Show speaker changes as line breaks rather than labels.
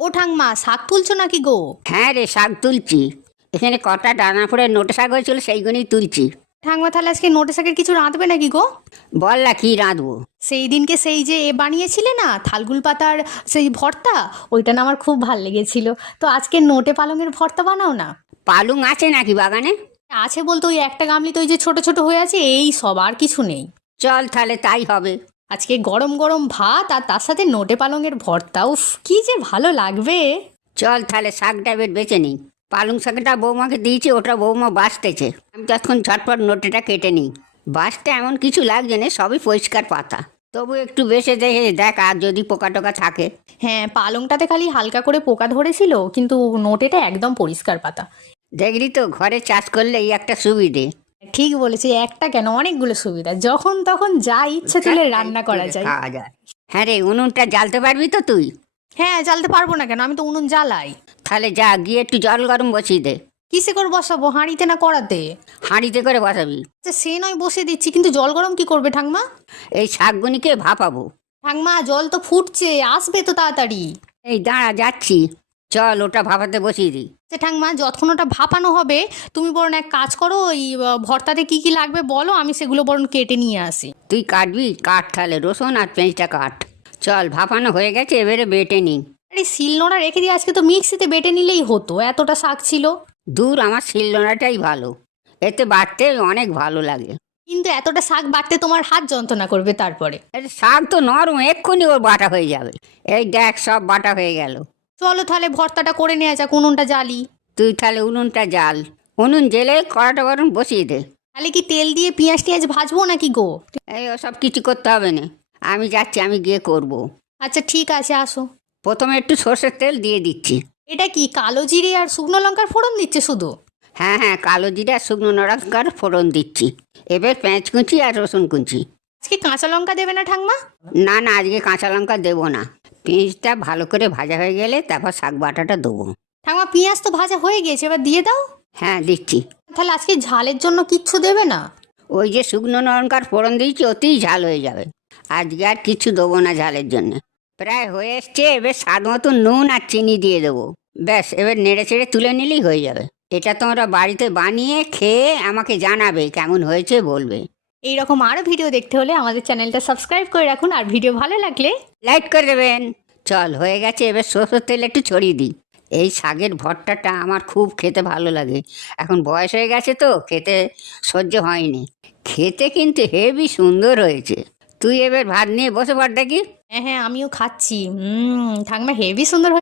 ও ঠাংমা শাক তুলছো নাকি গো?
হ্যাঁ রে শাক তুলছি। এখানে কটা ডানা পড়ে নোটে শাক হয়েছিল সেইগুলোই তুলছি।
ঠাংমা তাহলে আজকে নোটে শাকের কিছু রাঁধবে নাকি গো?
বল না কী রাঁধবো?
সেই দিনকে সেই যে এ বানিয়েছিলে না থালগুল পাতার সেই ভর্তা ওইটা না আমার খুব ভালো লেগেছিল। তো আজকে নোটে পালংয়ের ভর্তা বানাও না?
পালং আছে নাকি বাগানে?
আছে বলতো ওই একটা গামলি তো ওই যে ছোট ছোট হয়ে আছে এই সব আর কিছু নেই।
চল তাহলে তাই হবে।
আজকে গরম গরম ভাত আর তার সাথে নোটে পালংয়ের ভর্তা। উফ কি যে ভালো লাগবে।
চল তাহলে শাকটা এবার বেছে নিই। পালং শাকটা বৌমাকে দিয়েছি ওটা বৌমা বাঁচতেছে। আমি তখন ঝটপট নোটেটা কেটে নিই। বাঁচতে এমন কিছু লাগছে না সবই পরিষ্কার পাতা। তবু একটু বেশি দেখে দেখ আর যদি পোকা টোকা থাকে।
হ্যাঁ পালংটাতে খালি হালকা করে পোকা ধরেছিল কিন্তু নোটেটা একদম পরিষ্কার পাতা।
দেখলি তো ঘরে চাষ করলে এই একটা সুবিধে।
ঠিক বলেছি একটা কেন? অনেকগুলো সুবিধা। যখন তখন যা ইচ্ছে তুলে রান্না করা যায়।
খাওয়া যায় হ্যাঁ রে উনুনটা জ্বালতে পারবি তো তুই?
হ্যাঁ জ্বালতে পারব না কেন? আমি তো উনুন জ্বালাই।
তাহলে যা গিয়ে একটু জল গরম বসিয়ে দে।
কিসে করে বসাবো? হাঁড়িতে না করাতে
হাঁড়িতে করে বসাবি।
আচ্ছা সে নয় বসে দিচ্ছি কিন্তু জল গরম কি করবে ঠাকমা?
এই শাকগুনিকে ভাপাবো।
ঠাকমা জল তো ফুটছে আসবে তো তাড়াতাড়ি।
এই দাঁড়া যাচ্ছি। চল ওটা ভাপাতে বসিয়ে দিই।
আচ্ছা ঠাংমা যতক্ষণ ওটা ভাপানো হবে তুমি বরং এক কাজ করো ওই ভর্তাতে কি কি লাগবে বলো আমি সেগুলো বরং কেটে নিয়ে আসি।
তুই কাটবি? কাট তাহলে রসুন আর পেঁচটা কাট। চল ভাপানো হয়ে গেছে এবারে বেটে নিই
আরে শিলনোড়া রেখে দিয়ে আজকে তো মিক্সিতে বেটে নিলেই হতো এতটা শাক ছিল।
দূর আমার শিলনোড়াটাই ভালো। এতে বাটতে অনেক ভালো লাগে।
কিন্তু এতটা শাক বাটতে তোমার হাত যন্ত্রণা করবে তারপরে।
আরে শাক তো নরম এক্ষুনি ওর বাটা হয়ে যাবে। এই দেখ সব বাটা হয়ে গেল।
চলো তাহলে ভর্তাটা করে নেওয়া যাক উনুনটা জ্বালি।
তুই তাহলে উনুনটা জাল উনুন জেলে কড়াটা বরং বসিয়ে দে।
তাহলে কি তেল দিয়ে পেঁয়াজ টিয়াজ ভাজবো নাকি গো?
এই ওসব কিছু করতে হবে না। আমি যাচ্ছি আমি গিয়ে করব।
আচ্ছা ঠিক আছে আসো।
প্রথমে একটু সর্ষের তেল দিয়ে দিচ্ছি।
এটা কি কালো জিরে আর শুকনো লঙ্কার ফোড়ন দিচ্ছে শুধু?
হ্যাঁ হ্যাঁ কালো জিরা শুকনো নড়াকার ফোড়ন দিচ্ছি। এবার পেঁয়াজ কুচি আর রসুন কুচি।
আজকে কাঁচা লঙ্কা দেবে না ঠাকমা?
না না আজকে কাঁচা লঙ্কা দেবো না। পেঁয়াজটা ভালো করে ভাজা হয়ে গেলে তারপর শাক বাটাটা দেবো।
ঠাংমা পেঁয়াজ তো ভাজা হয়ে গেছে এবার দিয়ে দাও।
হ্যাঁ দিচ্ছি।
তাহলে আজকে ঝালের জন্য কিচ্ছু দেবে না?
ওই যে শুকনো লঙ্কার ফোড়ন দিয়েছি ওতেই ঝাল হয়ে যাবে। আজকে আর কিছু দেবো না ঝালের জন্য। প্রায় হয়ে এসছে এবার স্বাদ মতো নুন আর চিনি দিয়ে দেবো। ব্যাস এবার নেড়ে চেড়ে তুলে নিলেই হয়ে যাবে। এটা তোমরা বাড়িতে বানিয়ে খেয়ে আমাকে জানাবে কেমন হয়েছে বলবে।
এই রকম আরও ভিডিও দেখতে হলে আমাদের চ্যানেলটা সাবস্ক্রাইব করে রাখুন আর ভিডিও ভালো লাগলে
লাইট করে দেবেন। চল হয়ে গেছে এবার সরষের তেল একটু ছড়িয়ে দিই। এই শাকের ভর্তাটা আমার খুব খেতে ভালো লাগে। এখন বয়স হয়ে গেছে তো খেতে সহ্য হয়নি। খেতে কিন্তু হেভি সুন্দর হয়েছে। তুই এবার ভাত নিয়ে বসে পড় দেখি।
হ্যাঁ হ্যাঁ আমিও খাচ্ছি। হুম ঠাংমা হেভি সুন্দর